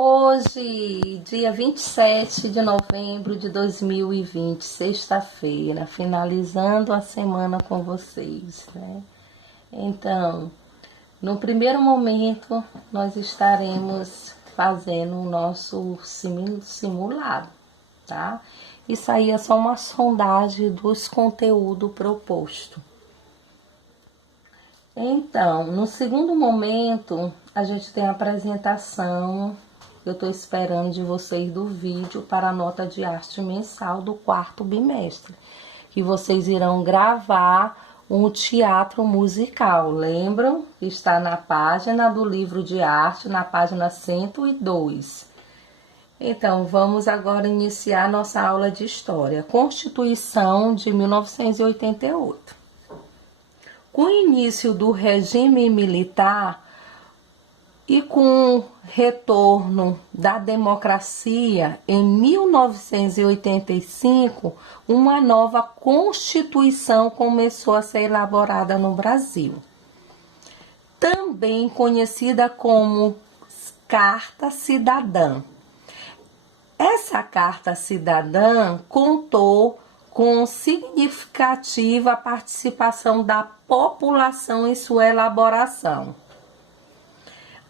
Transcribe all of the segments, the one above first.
Hoje, dia 27 de novembro de 2020, sexta-feira, finalizando a semana com vocês, né? Então, no primeiro momento, nós estaremos fazendo o nosso simulado, tá? Isso aí é só uma sondagem dos conteúdos proposto. Então, no segundo momento, a gente tem a apresentação. Eu estou esperando de vocês do vídeo para a nota de arte mensal do quarto bimestre, que vocês irão gravar um teatro musical. Lembram? Está na página do livro de arte, na página 102. Então, vamos agora iniciar nossa aula de história. Constituição de 1988. Com o início do regime militar e com o retorno da democracia em 1985, uma nova Constituição começou a ser elaborada no Brasil, também conhecida como Carta Cidadã. Essa Carta Cidadã contou com significativa participação da população em sua elaboração.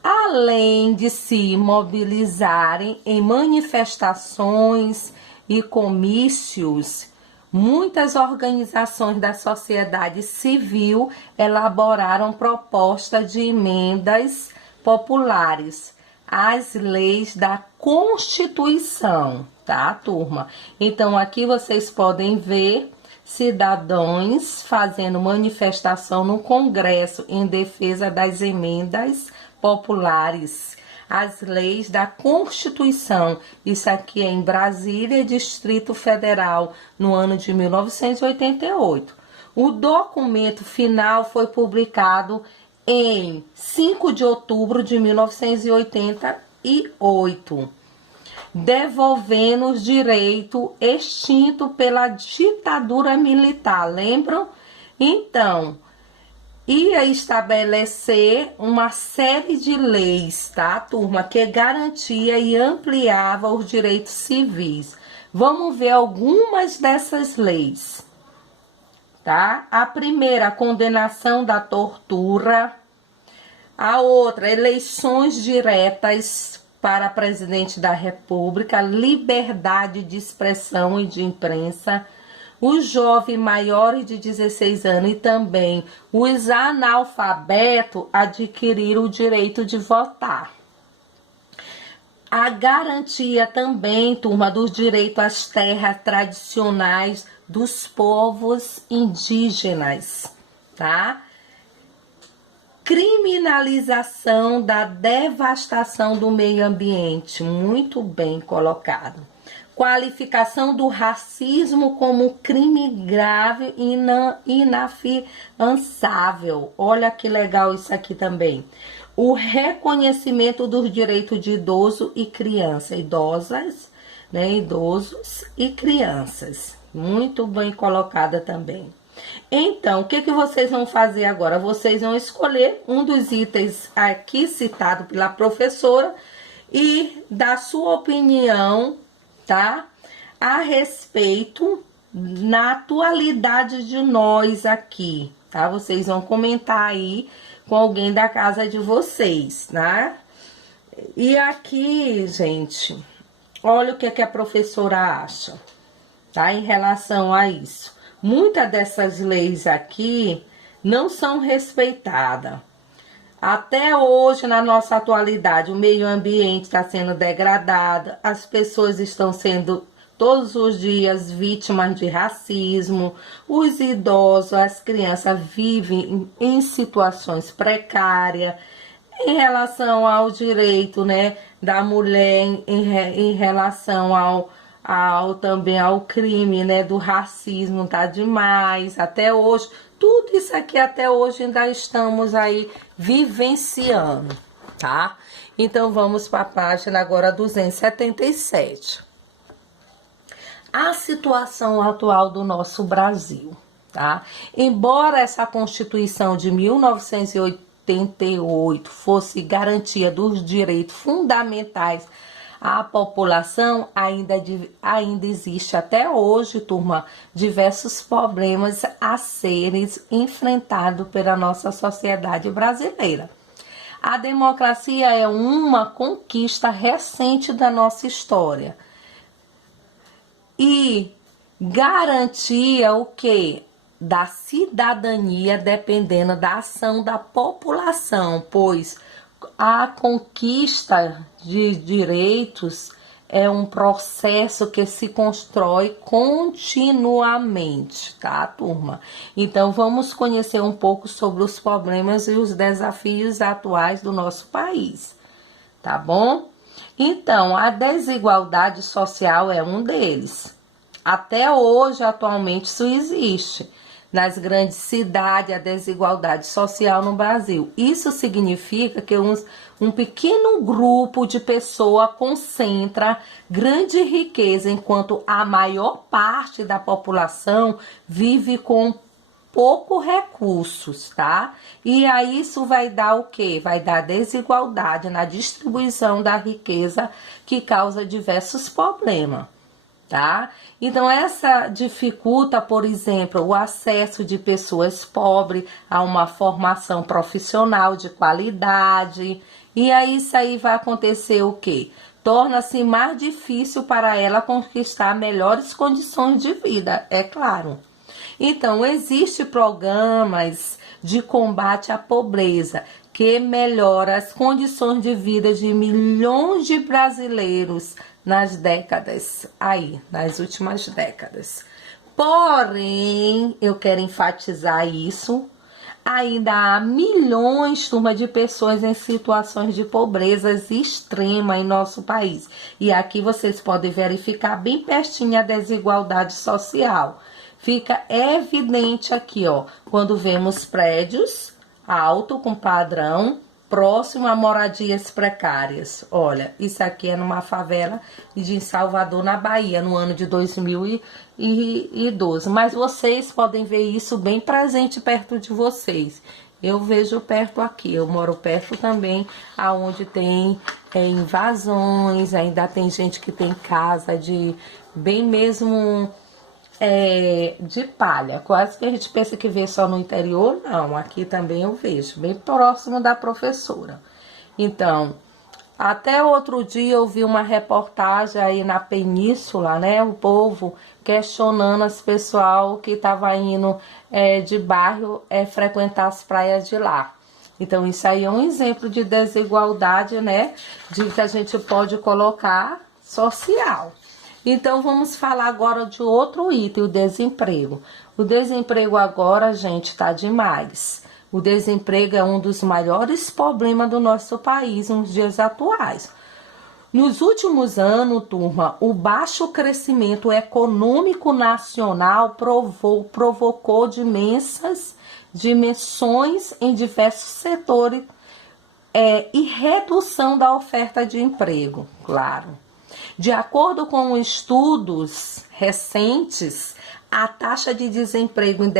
Além de se mobilizarem em manifestações e comícios, muitas organizações da sociedade civil elaboraram propostas de emendas populares às leis da Constituição, tá, turma? Então, aqui vocês podem ver cidadãos fazendo manifestação no Congresso em defesa das emendas populares às leis da Constituição. Isso aqui é em Brasília, Distrito Federal, no ano de 1988. O documento final foi publicado em 5 de outubro de 1988, devolvendo os direitos extintos pela ditadura militar, lembram? Então, ia estabelecer uma série de leis, tá, turma, que garantia e ampliava os direitos civis. Vamos ver algumas dessas leis, tá? A primeira, a condenação da tortura. A outra, eleições diretas para presidente da República, liberdade de expressão e de imprensa. Os jovens maiores de 16 anos e também os analfabetos adquiriram o direito de votar. A garantia também, turma, dos direitos às terras tradicionais dos povos indígenas, tá? Criminalização da devastação do meio ambiente, muito bem colocado. Qualificação do racismo como crime grave e inafiançável. Olha que legal isso aqui também. O reconhecimento dos direitos de idoso e criança, idosas, né, idosos e crianças. Muito bem colocada também. Então, o que vocês vão fazer agora? Vocês vão escolher um dos itens aqui citado pela professora e dar sua opinião, tá? A respeito na atualidade de nós aqui, tá? Vocês vão comentar aí com alguém da casa de vocês, né? E aqui, gente, olha o que a professora acha, tá? Em relação a isso. Muitas dessas leis aqui não são respeitadas. Até hoje, na nossa atualidade, o meio ambiente está sendo degradado, as pessoas estão sendo todos os dias vítimas de racismo, os idosos, as crianças vivem em situações precárias. Em relação ao direito, né, da mulher, em relação também ao crime, né, do racismo, tá demais, até hoje, tudo isso aqui até hoje ainda estamos aí vivenciando, tá? Então, vamos para a página agora 277. A situação atual do nosso Brasil, tá? Embora essa Constituição de 1988 88 fosse garantia dos direitos fundamentais à população, ainda existe até hoje, turma, diversos problemas a serem enfrentados pela nossa sociedade brasileira. A democracia é uma conquista recente da nossa história e garantia o quê? Da cidadania, dependendo da ação da população, pois a conquista de direitos é um processo que se constrói continuamente, tá, turma? Então, vamos conhecer um pouco sobre os problemas e os desafios atuais do nosso país, tá bom? Então, a desigualdade social é um deles. Até hoje, atualmente, isso existe. Nas grandes cidades, a desigualdade social no Brasil. Isso significa que um pequeno grupo de pessoas concentra grande riqueza, enquanto a maior parte da população vive com poucos recursos, tá? E aí isso vai dar o quê? Vai dar desigualdade na distribuição da riqueza, que causa diversos problemas. Tá? Então, essa dificulta, por exemplo, o acesso de pessoas pobres a uma formação profissional de qualidade. E aí, isso aí vai acontecer o quê? Torna-se mais difícil para ela conquistar melhores condições de vida, é claro. Então, existem programas de combate à pobreza que melhora as condições de vida de milhões de brasileiros nas últimas décadas. Porém, eu quero enfatizar isso, ainda há milhões, turma, de pessoas em situações de pobreza extrema em nosso país. E aqui vocês podem verificar bem pertinho a desigualdade social. Fica evidente aqui, ó, quando vemos prédios altos com padrão próximo a moradias precárias. Olha, isso aqui é numa favela de Salvador, na Bahia, no ano de 2012. Mas vocês podem ver isso bem presente perto de vocês. Eu vejo perto aqui, eu moro perto também, aonde tem invasões, ainda tem gente que tem casa de bem mesmo de palha, quase que a gente pensa que vê só no interior, não, aqui também eu vejo, bem próximo da professora. Então, até outro dia eu vi uma reportagem aí na Península, né, o povo questionando as pessoal que estava indo de bairro frequentar as praias de lá. Então, isso aí é um exemplo de desigualdade, né, de que a gente pode colocar social. Então, vamos falar agora de outro item, o desemprego. O desemprego agora, gente, tá demais. O desemprego é um dos maiores problemas do nosso país nos dias atuais. Nos últimos anos, turma, o baixo crescimento econômico nacional provocou dimensões em diversos setores e redução da oferta de emprego, claro. De acordo com estudos recentes, a taxa de desemprego em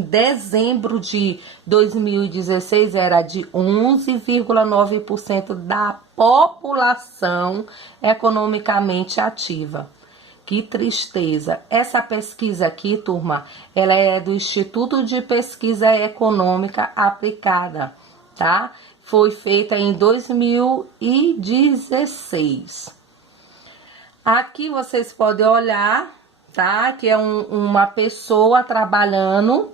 dezembro de 2016 era de 11,9% da população economicamente ativa. Que tristeza. Essa pesquisa aqui, turma, ela é do Instituto de Pesquisa Econômica Aplicada, tá? Foi feita em 2016. Aqui vocês podem olhar, tá? Que é uma pessoa trabalhando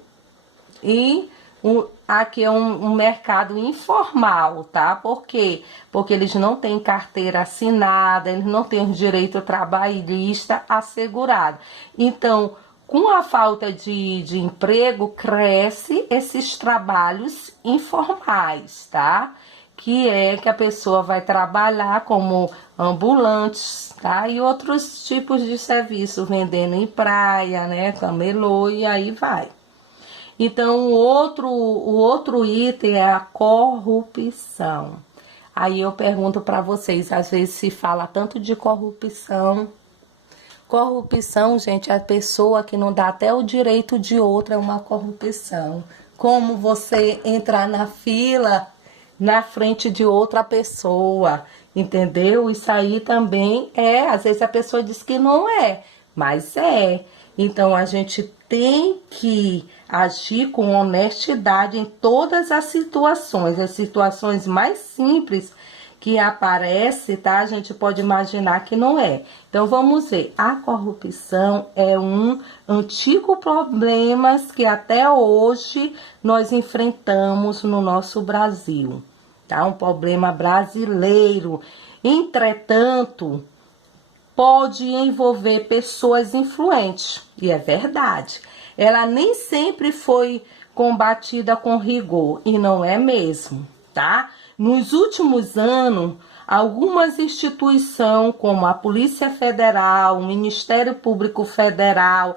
e aqui é um mercado informal, tá? Por quê? Porque eles não têm carteira assinada, eles não têm direito trabalhista assegurado. Então, com a falta de emprego, cresce esses trabalhos informais, tá? Que é que a pessoa vai trabalhar como ambulantes, tá? E outros tipos de serviço, vendendo em praia, né? Camelô e aí vai. Então, o outro item é a corrupção. Aí eu pergunto para vocês, às vezes se fala tanto de corrupção. Corrupção, gente, é a pessoa que não dá até o direito de outra, é uma corrupção. como você entrar na fila na frente de outra pessoa, entendeu? Isso aí também às vezes a pessoa diz que não é, mas é. Então a gente tem que agir com honestidade em todas as situações mais simples que aparece, tá? A gente pode imaginar que não é. Então vamos ver, a corrupção é um antigo problema que até hoje nós enfrentamos no nosso Brasil, tá? Um problema brasileiro. Entretanto, pode envolver pessoas influentes, e é verdade. Ela nem sempre foi combatida com rigor, e não é mesmo, tá? Nos últimos anos, algumas instituições, como a Polícia Federal, o Ministério Público Federal,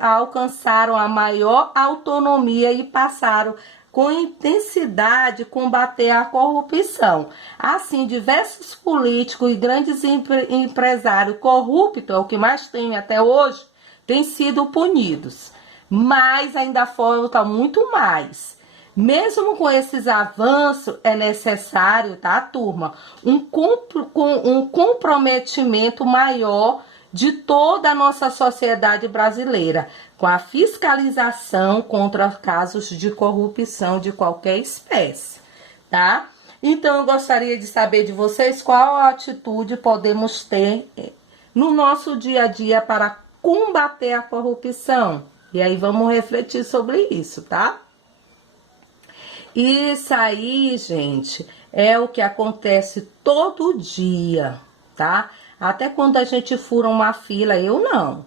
alcançaram a maior autonomia e passaram com intensidade combater a corrupção. Assim, diversos políticos e grandes empresários corruptos, é o que mais tem até hoje, têm sido punidos. Mas ainda falta muito mais. Mesmo com esses avanços, é necessário, tá, turma, um comprometimento maior de toda a nossa sociedade brasileira, com a fiscalização contra casos de corrupção de qualquer espécie, tá? Então, eu gostaria de saber de vocês qual atitude podemos ter no nosso dia a dia para combater a corrupção. E aí, vamos refletir sobre isso, tá? Isso aí, gente, é o que acontece todo dia, tá? Até quando a gente fura uma fila, eu não.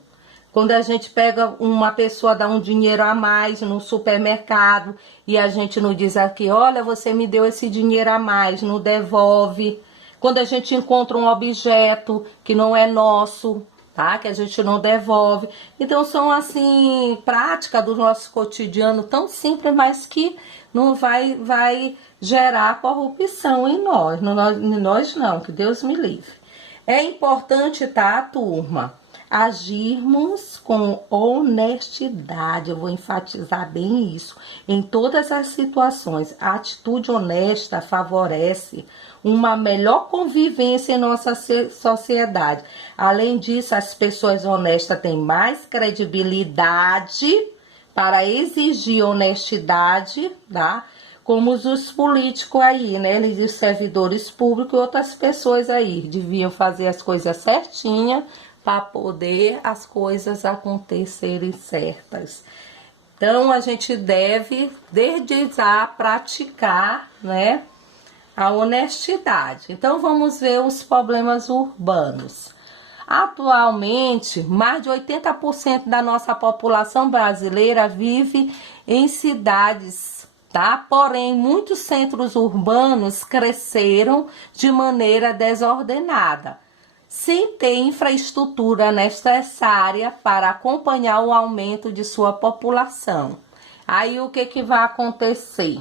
Quando a gente pega uma pessoa, dá um dinheiro a mais no supermercado e a gente não diz aqui, olha, você me deu esse dinheiro a mais, não devolve. Quando a gente encontra um objeto que não é nosso, tá? Que a gente não devolve. Então são assim, práticas do nosso cotidiano tão simples, mas que não vai gerar corrupção em nós. Em nós não, que Deus me livre. É importante, tá, turma? Agirmos com honestidade, eu vou enfatizar bem isso, em todas as situações. A atitude honesta favorece uma melhor convivência em nossa sociedade. Além disso, as pessoas honestas têm mais credibilidade para exigir honestidade, tá? Como os políticos aí, né? Eles, os servidores públicos e outras pessoas aí, deviam fazer as coisas certinhas, para poder as coisas acontecerem certas. Então, a gente deve, desde já, praticar, né, a honestidade. Então, vamos ver os problemas urbanos. Atualmente, mais de 80% da nossa população brasileira vive em cidades, tá? Porém, muitos centros urbanos cresceram de maneira desordenada, sem ter infraestrutura necessária para acompanhar o aumento de sua população. Aí o que vai acontecer?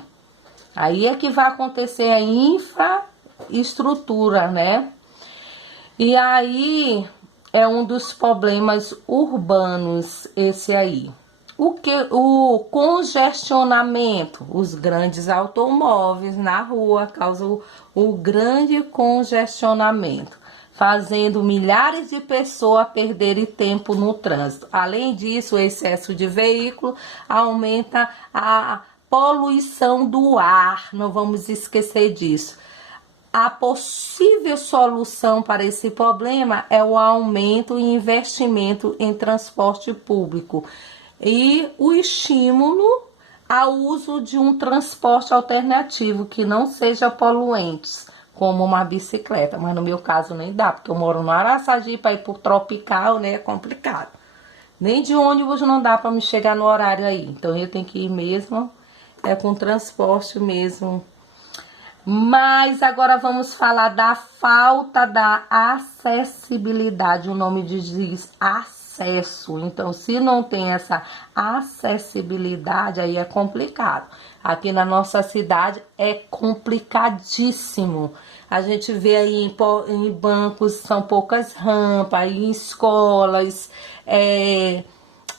Aí é que vai acontecer a infraestrutura, né? E aí é um dos problemas urbanos esse aí. O congestionamento, os grandes automóveis na rua causam o grande congestionamento, fazendo milhares de pessoas perderem tempo no trânsito. Além disso, o excesso de veículo aumenta a poluição do ar, não vamos esquecer disso. A possível solução para esse problema é o aumento e investimento em transporte público e o estímulo ao uso de um transporte alternativo que não seja poluente, como uma bicicleta, mas no meu caso nem dá, porque eu moro no Araçagi, para ir por Tropical, né, é complicado. Nem de ônibus não dá para me chegar no horário aí, então eu tenho que ir mesmo, com transporte mesmo. Mas agora vamos falar da falta da acessibilidade, o nome diz acesso, então se não tem essa acessibilidade aí é complicado. Aqui na nossa cidade é complicadíssimo. A gente vê aí em bancos, são poucas rampas, em escolas,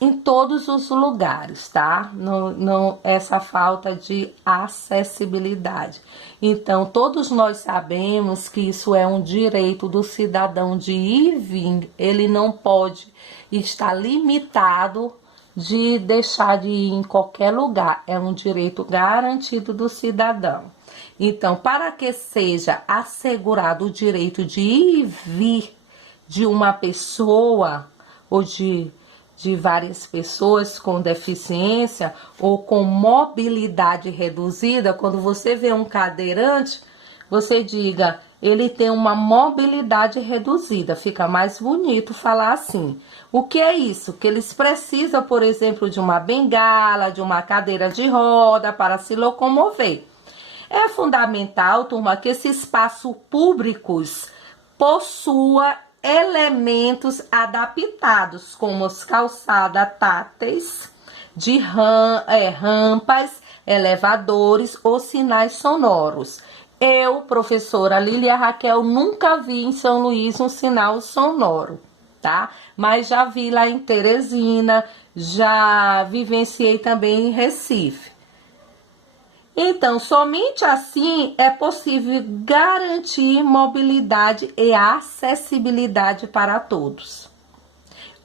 em todos os lugares, tá? Não, essa falta de acessibilidade. Então, todos nós sabemos que isso é um direito do cidadão de ir e vir. Ele não pode estar limitado de deixar de ir em qualquer lugar. É um direito garantido do cidadão. Então, para que seja assegurado o direito de ir e vir de uma pessoa ou de várias pessoas com deficiência ou com mobilidade reduzida, quando você vê um cadeirante, você diga, ele tem uma mobilidade reduzida, fica mais bonito falar assim. O que é isso? Que eles precisam, por exemplo, de uma bengala, de uma cadeira de roda para se locomover. É fundamental, turma, que esses espaços públicos possua elementos adaptados, como as calçadas táteis, de rampas, elevadores ou sinais sonoros. Eu, professora Lília Raquel, nunca vi em São Luís um sinal sonoro, tá? Mas já vi lá em Teresina, já vivenciei também em Recife. Então, somente assim é possível garantir mobilidade e acessibilidade para todos.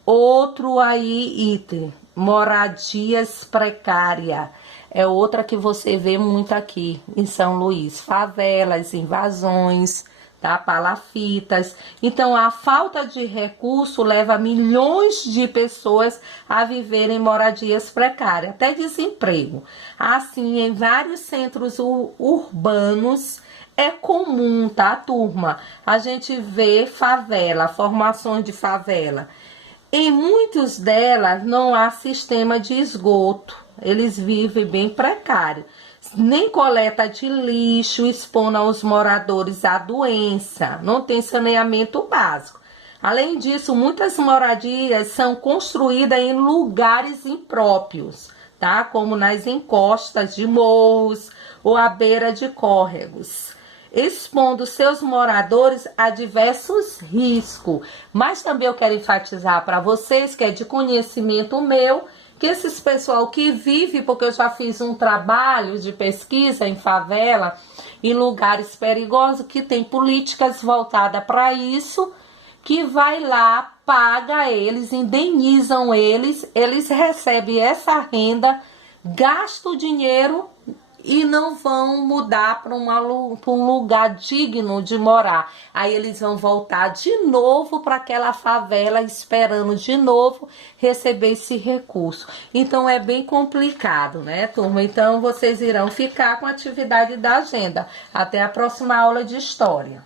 Outro aí item, moradias precárias. É outra que você vê muito aqui em São Luís. Favelas, invasões, tá? Palafitas. Então, a falta de recurso leva milhões de pessoas a viverem em moradias precárias, até desemprego. Assim, em vários centros urbanos, é comum, tá, turma? A gente vê favela, formações de favela. Em muitos delas não há sistema de esgoto. Eles vivem bem precário. Nem coleta de lixo, expondo aos moradores a doença. Não tem saneamento básico. Além disso, muitas moradias são construídas em lugares impróprios, tá? Como nas encostas de morros ou à beira de córregos, expondo seus moradores a diversos riscos. Mas também eu quero enfatizar para vocês, que é de conhecimento meu, que esses pessoal que vive, porque eu já fiz um trabalho de pesquisa em favela, em lugares perigosos, que tem políticas voltadas para isso, que vai lá, paga eles, indenizam eles, eles recebem essa renda, gastam o dinheiro e não vão mudar para um lugar digno de morar. Aí eles vão voltar de novo para aquela favela, esperando de novo receber esse recurso. Então é bem complicado, né, turma? Então vocês irão ficar com a atividade da agenda. Até a próxima aula de história.